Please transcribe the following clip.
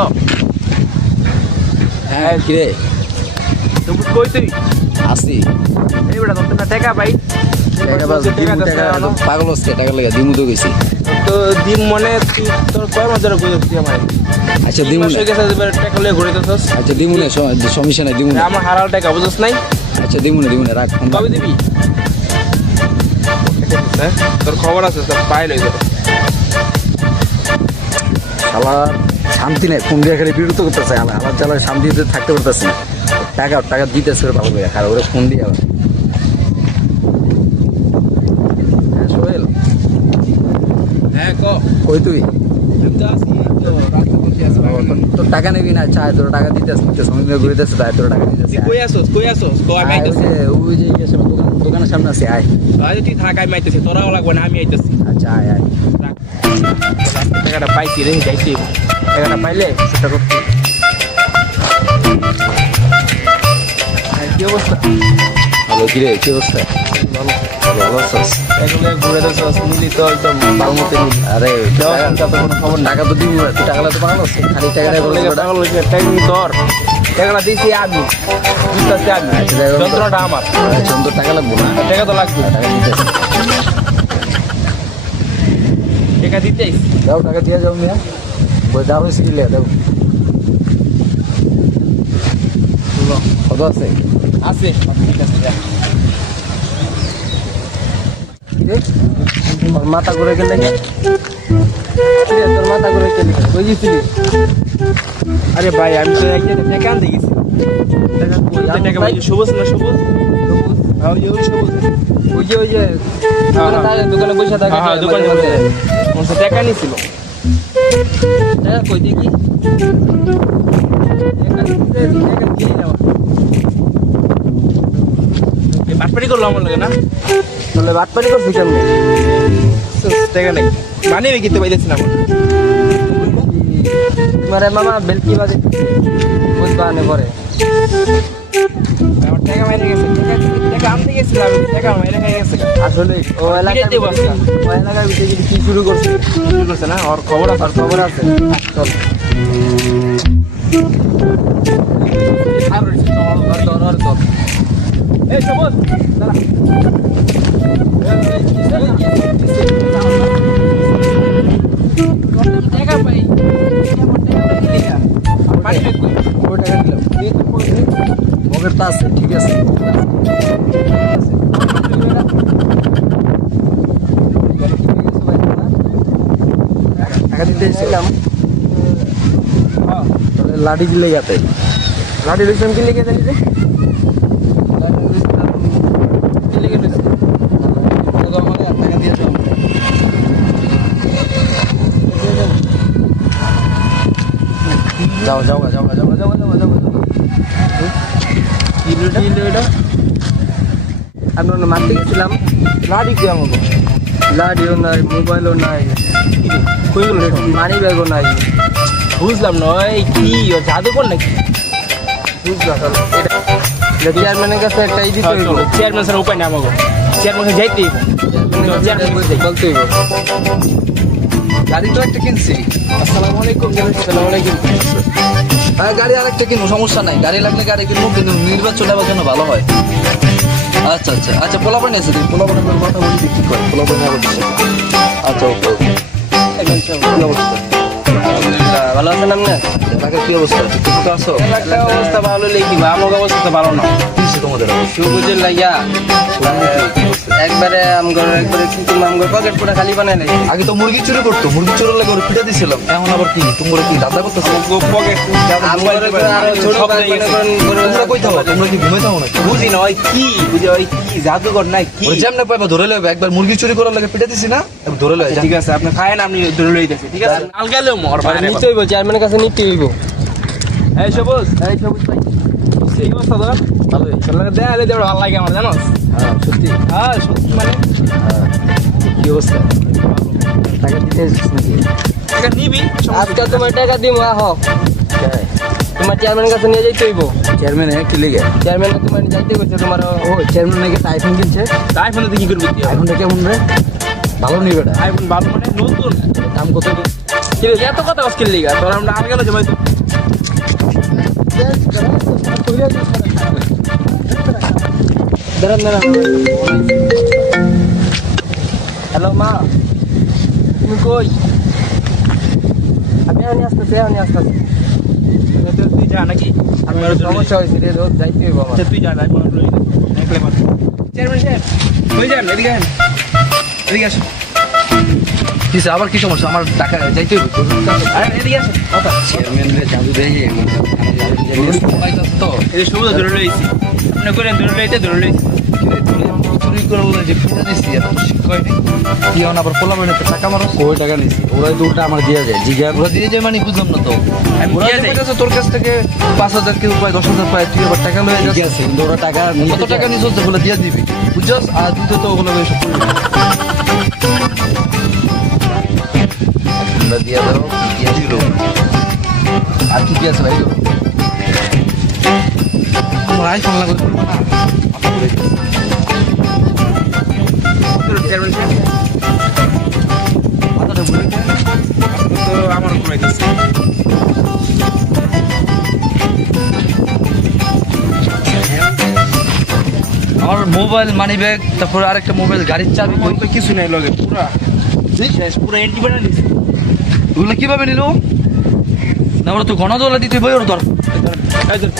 Hello হ্যাঁ কিরে তুমি কই তুই আসি এই বেটা তোর না টাকা পাই পাগল হচ্ছে টাকা লেগে দিমু তো গেছি তো দিন মনে তুই তোর কয় মাসের কই তুই আমার আচ্ছা দিমু মাসে গেছে টাকা লয়ে ঘুরে দিছস আচ্ছা দিমু না সমস্যা নাই দিমু না আমার হারাল টাকা বুঝছ নাই আচ্ছা দিমু না রাখ কবে দিবি তোর খবর আছে সব পাই লই তোর শালা শান্তি নেই ফোন দিয়ে খালি বিরক্ত করতেছে আমার চালায় শান্তিতে থাকতে পারতেছে না টাকা দিতেছে ভালো করে আর ওরা ফোন দিয়ে আবার হ্যাঁ সোহেল হ্যাঁ কই তুই তো আসি তো রাস্তা বসে আছি তোর টাকা নেবি না চাই তোর টাকা দিতেছে সময় ঘুরিতেছে তাই তোর টাকা দিতেছে কই আসোস কই মাইতেছি ওই যে দোকানের সামনে আছে আয় আজ তুই থাক আমি আইতেছি তোরাও লাগবে না আমি আইতেছি আচ্ছা আয় টাকাটা পাইছি রে যাইছি টাকাটা পাইলে সেটা করতে কি অবস্থা ভালো কিরে কি অবস্থা ভালো আছিস এগুলো ঘুরে দেছস মিলি তো একদম ভালো মতো মিলি আরে কোনো খবর না টাকা তো দিব তুই টাকা তো পাঠানো খালি টাকা টাইম তোর টাকাটা দিছি আমি দিতেছি আমি যন্ত্রটা আমার তোর টাকা লাগবো না টাকা তো লাগবে টাকা দিতেছে টাকা দিতেই দাও টাকা দিয়ে যাও মিয়া দাও হয়েছে কি দাও কত আছে আছে ঠিক আছে যা তোর মাথা ঘুরে গেলে তোর মাথা ঘুরে গেলে বুঝেছিলি আরে ভাই আমি তো একদিন টাকা আনতে গেছি টাকা ভাই সবুজ না সবুজ হ্যাঁ ওই সবুজ ওই যে দোকানে বসে থাকে হ্যাঁ দোকানে বসে মনে টাকা নিছিল টাকা কই দেখি বাটপাড়ি করলো আমার লাগে না তাহলে বাটপাড়ি করছি কেমন টাকা নেই মানে কিনতে পাইতেছি না তোমার মামা বেলকি বাজে বুঝবা আনে পরে আমার টাকা মাইরে গেছে টাকা আনতে গেছিলাম টাকা মাইরে গেছে আসলে ও এলাকার ভিতরে কি শুরু করছে না ওর খবর আছে চল এই সবুজ দাঁড়া টাকা পাই মগের তা আছে ঠিক আছে টাকা দিতে এসেছিলাম লাঠি দিলে যাতে লাঠি লইছিলাম কি লেগে জানি যে কি লেগে লইছি টাকা দিয়ে যাও আমরা মারতে গেছিলাম লাঠি কি আমাকে লাঠিও নাই মোবাইলও নাই কই গেল মানি ব্যাগও নাই বুঝলাম না ওই কি ও জাদুকর নাকি বুঝলাম এটা চেয়ারম্যানের কাছে একটা ই দিতে হইব চেয়ারম্যান স্যার উপায় না আমাকে চেয়ারম্যান যাইতেই বলতে হইব গাড়ি তো একটা কিনছি আসসালামু আলাইকুম আসসালামু আলাইকুম হ্যাঁ গাড়ি আরেকটা কিনবো সমস্যা নাই গাড়ি লাগলে গাড়ি কিনবো কিন্তু নির্বাচন দেওয়ার জন্য ভালো হয় আচ্ছা পোলাপানি আছে তুমি পোলাপানি কথা বলি কি করে পোলাপানি আবার আচ্ছা ওকে ভালো আছেন আপনি এলাকার কি অবস্থা ঠিক তো আছো অবস্থা ভালো লেখিবা আমার অবস্থা তো ভালো না কিনছে তোমাদের সুবুজের লাগিয়া একবারে একবারে কি করলাম আমগর পকেট পুরো খালি বানাই নাই আগে তো মুরগি চুরি করতো মুরগি চুরি লাগে ওর পিঠা দিছিলাম এখন আবার কি তোমরা কি দাদা করতেছো পকেট তোমরা কই থাকো তোমরা কি ঘুমে থাকো নাকি বুঝি না ওই কি বুঝি ওই কি জাদুঘর নাই কি ওই যেমন পাইবা ধরে লইবে একবার মুরগি চুরি করার লাগে পিঠা দিছি না ধরে লই ঠিক আছে আপনি খায়েন আমি ধরে লইতেছি ঠিক আছে নাল গেলেও মর নিতে হইব চেয়ারম্যানের কাছে নিতে হইব এই সবুজ ভাই সেই অবস্থা তো ভালোই তোর দেখা হলে ভালো লাগে আমার জানোস হ্যাঁ সত্যি হ্যাঁ সত্যি মানে কি অবস্থা টাকা দিতে এসেছিস নাকি টাকা নিবি আজকে তোমার টাকা দিব আহ তোমার চেয়ারম্যানের কাছে নিয়ে যাইতে হইব চেয়ারম্যান কি লেগে চেয়ারম্যান তোমার যাইতে কইছে তোমার ও চেয়ারম্যান নাকি আইফোন কিনছে আইফোন কি করবি আইফোনটা কেমন রে ভালো নিবে এটা আইফোন ভালো মানে নতুন দাম কত কিরে এত কথা মুশকিল লিগা তোর আমরা আমি কেন জমাই তো দাঁড়ান হ্যালো মা তুমি কই আমি আসতেছি তুই যা নাকি আমার সমস্যা হয়েছে রে রোজ যাইতে হবে বাবা তুই যা আমি একলা মাত্র চেয়ারম্যান সাহেব কই যান এদিকে আসুন কিসে আবার কি সমস্যা? আমার টাকা যাইতে হবে তো। আরে এদিকে আসুন কথা চেয়ারম্যান রে জাদু দেই তো এই সবুজ ধরে লইছি আপনি করেন ধরে লইছি চুরি করে বলে যে ফিরে দিচ্ছি এত শিক্ষায় নেই কি হন আবার পোলা বাড়িতে টাকা মারো কই টাকা নিছি ওরাই তো উল্টা আমার দিয়া যায় জিজ্ঞাসা ওরা দিয়ে যায় মানে বুঝলাম না তো আমি ওরা দিয়ে যে যাই। কইতাছে তোর কাছ থেকে 5,000 কেউ পায় 10,000 পায় তুই আবার টাকা লয়ে ঠিক যাচ্ছিস আছে কিন্তু ওরা টাকা কত টাকা নিছ ওগুলো দিয়ে দিবি বুঝছস আর তুই তো ওগুলো বেশ আমরা দিয়ে দাও দিয়ে দিল আর কি কি আছে ভাই আমার আইফোন লাগবে না চেয়ারম্যান সাহেব মাথাটা ঘুরে তো আমার উপর আইতেছে আমার মোবাইল মানি ব্যাগ তারপর আরেকটা মোবাইল গাড়ির চাবি ওই তো কিছু নাই লগে পুরা শেষ পুরা এন্টি বানা দিছে ওগুলো কিভাবে নিল না ওরা তো গণদোলা দিতে বই ওর ধর এই ধর